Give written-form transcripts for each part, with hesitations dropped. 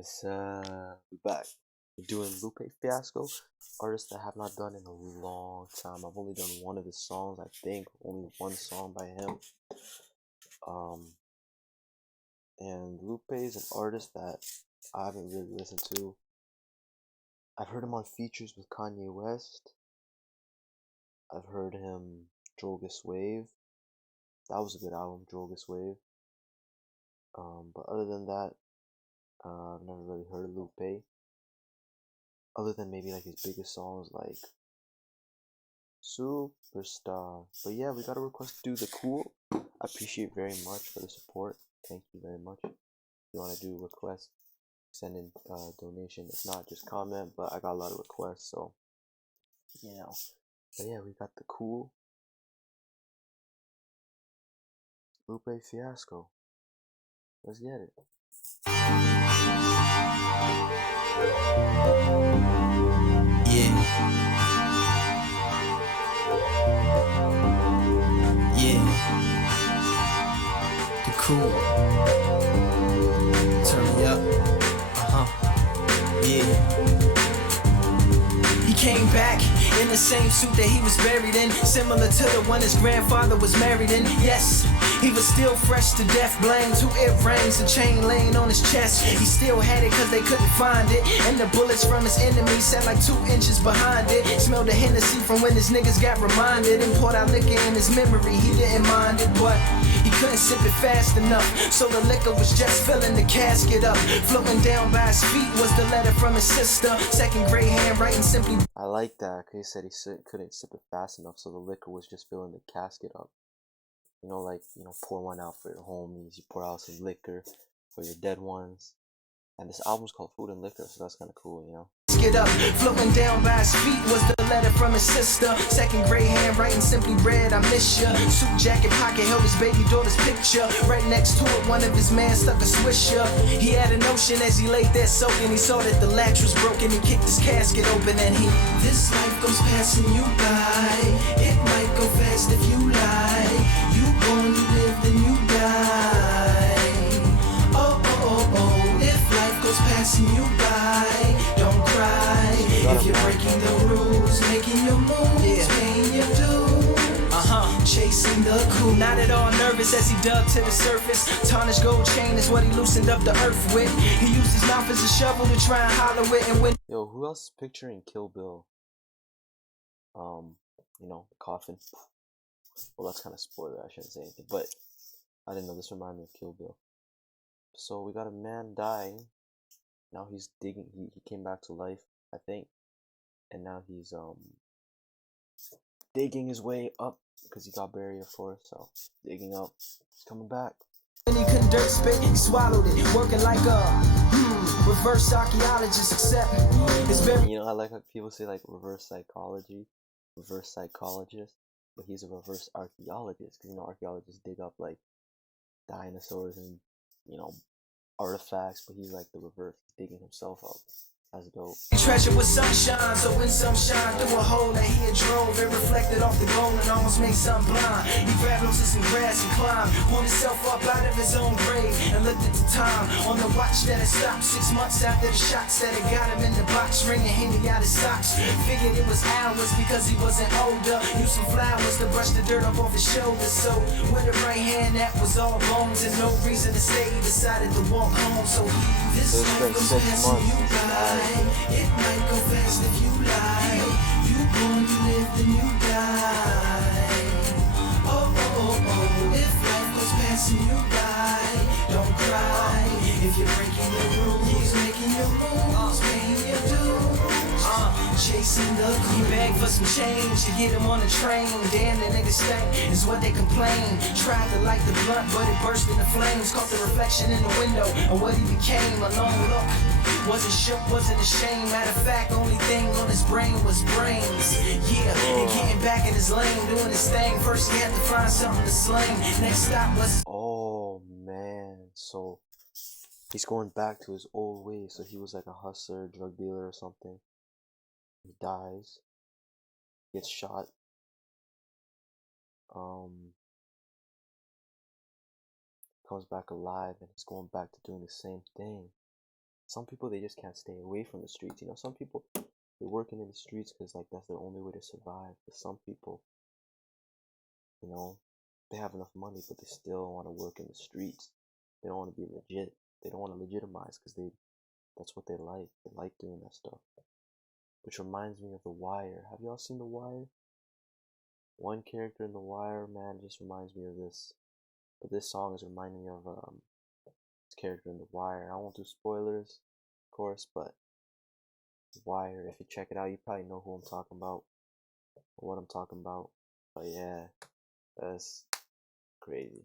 We're back. We're doing Lupe Fiasco, artist I have not done in a long time. I've only done one of his songs, I think, only one song by him. Um, and Lupe is an artist that I haven't really listened to. I've heard him on features with Kanye West. I've heard him Drogas Wave. That was a good album, Drogas Wave. But other than that, I've never really heard of Lupe. Other than maybe like his biggest songs like Superstar. But yeah, we got a request to do the cool. I appreciate very much for the support. Thank you very much. If you want to do a request, send in donation. If not, just comment. But I got a lot of requests, so you know. But yeah, we got the cool Lupe Fiasco. Let's get it. The cool. Turn me up. Yeah. He came back in the same suit that he was buried in, similar to the one his grandfather was married in. Yes, he was still fresh to death, blamed 2 earrings, a chain laying on his chest. He still had it cause they couldn't find it, and the bullets from his enemies sat like 2 inches behind it. Smelled the Hennessy from when his niggas got reminded, and poured out liquor in his memory. He didn't mind it, but he couldn't sip it fast enough, so the liquor was just filling the casket up. Floating down by his feet was the letter from his sister, 2nd grade handwriting simply. I like that. He said he couldn't sip it fast enough, so the liquor was just filling the casket up. You know, like, pour one out for your homies, you pour out some liquor for your dead ones. And this album's called Food and Liquor, so that's kind of cool, you know? Get up, floating down by his feet was the letter from his sister, 2nd grade handwriting simply read, I miss ya. Suit jacket pocket held his baby daughter's picture. Right next to it, one of his men stuck a swisher. He had a notion as he laid there soaking. He saw that the latch was broken. He kicked his casket open and he, this life goes passing you by. It might go fast if you lie. You born, you live, then you die. Oh, oh, oh, oh. If life goes passing you by, don't cry. If you're breaking the rules, making your moves, paying your dues, chasing the cool. Not at all nervous as he dug to the surface. Tarnished gold chain is what he loosened up the earth with. He used his mouth as a shovel to try and hollow it, and when Yo, who else is picturing Kill Bill? The coffin. Well, that's kind of spoiler, I shouldn't say anything, but I didn't know this reminded me of Kill Bill. So we got a man dying. Now he's digging, he came back to life, I think. And now he's digging his way up because he got buried, of course. So digging up, he's coming back. When he couldn't dirt spit, he swallowed it, working like a reverse archaeologist. Except it's very. I like how people say like reverse psychology, reverse psychologist, but he's a reverse archaeologist because archaeologists dig up like dinosaurs and artifacts, but he's like the reverse, digging himself up. That's dope. Treasure with sunshine, so when some shine through a hole that he had drove, it reflected off the gold and almost made some blind. He grabbed onto some grass and climbed, pulled himself up out of his own grave and looked at the time on the watch that had stopped 6 months after the shots that had got him in the box, ringing Henny out his socks. Figured it was hours because he wasn't older. Used some flowers to brush the dirt up off his shoulders. So with a right hand that was all bones and no reason to stay, he decided to walk home. So this life goes passing you by. It might go fast if you lie. You born, you live, then you die. Oh, oh, oh, oh. If life goes passing you by, don't cry. If you're breaking the rules, making your moves, paying your dues, chasing the cool. He begged for some change to get him on the train. Damn, the nigga stank is what they complain. Tried to light the blunt, but it burst into flames. Caught the reflection in the window of what he became. A long look. Wasn't shook, wasn't ashamed. Matter of fact, only thing on his brain was brains. Yeah, and getting back in his lane, doing his thing. First he had to find something to sling. Next stop was. Oh man, so he's going back to his old ways. So he was like a hustler, drug dealer or something. He dies, gets shot. Comes back alive and he's going back to doing the same thing. some people, they just can't stay away from the streets. You know, some people, they're working in the streets because like that's their only way to survive. But some people, you know, they have enough money, but they still want to work in the streets. They don't want to be legit. They don't want to legitimize because that's what they like. They like doing that stuff. Which reminds me of The Wire. Have y'all seen The Wire? One character in The Wire, man, just reminds me of this. But this song is reminding me of this character in The Wire. I won't do spoilers, of course, but The Wire, if you check it out, you probably know who I'm talking about, or what I'm talking about. But yeah, that's crazy.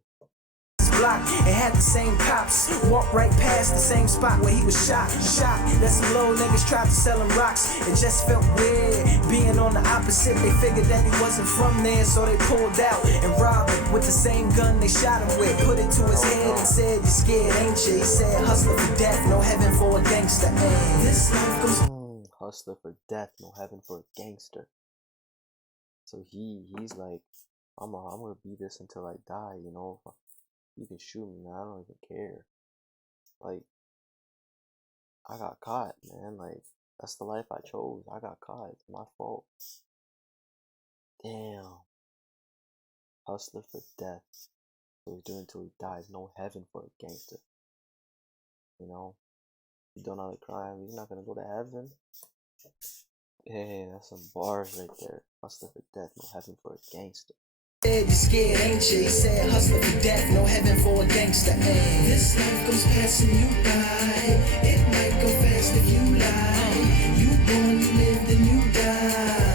Block, it had the same cops. Walked right past the same spot where he was shot. That some low niggas tried to sell him rocks. It just felt weird being on the opposite. They figured that he wasn't from there, so they pulled out and robbed him with the same gun they shot him with. Put it to his head and said, "You scared, ain't you?" He said, "Hustler for death, no heaven for a gangster." Ay, this life goes. Hustler for death, no heaven for a gangster. So he's like, I'm gonna be this until I die. You know. You can shoot me, man. I don't even care. Like, I got caught, man. Like, that's the life I chose. I got caught. It's my fault. Damn. Hustler for death. So he's doing it until he dies. No heaven for a gangster. You know? You done all the crime. You're not gonna go to heaven. Hey, that's some bars right there. Hustler for death. No heaven for a gangster. Said, "You scared, ain't you?" He said, "Hustler for death, no heaven for a gangster." Ay, this life goes past and you by. It might go fast if you lie. You born, you live, then you die.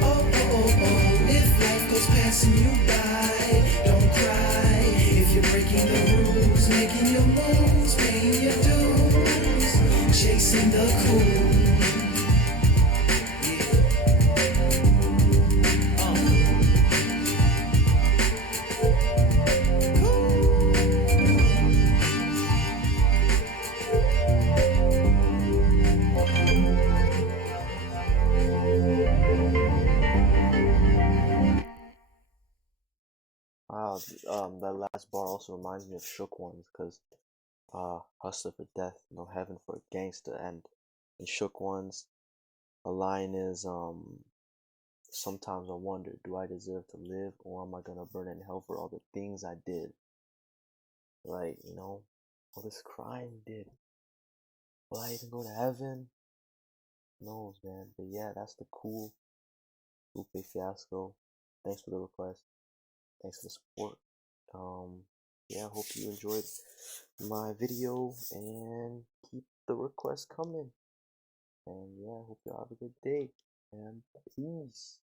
Oh, oh, oh, oh. If life goes past and you by, don't cry. If you're breaking the rules, making your moves, paying your dues, chasing the cool. That last bar also reminds me of Shook Ones, because Hustler for death, no heaven for a gangster, and in Shook Ones, a line is sometimes I wonder, do I deserve to live, or am I gonna burn in hell for all the things I did? Like, you know, all this crime did. Will I even go to heaven? Who knows, man. But yeah, that's the cool Lupe Fiasco. Thanks for the request. Thanks for the support. Yeah, I hope you enjoyed my video, and keep the requests coming. And yeah, I hope you have a good day, and peace.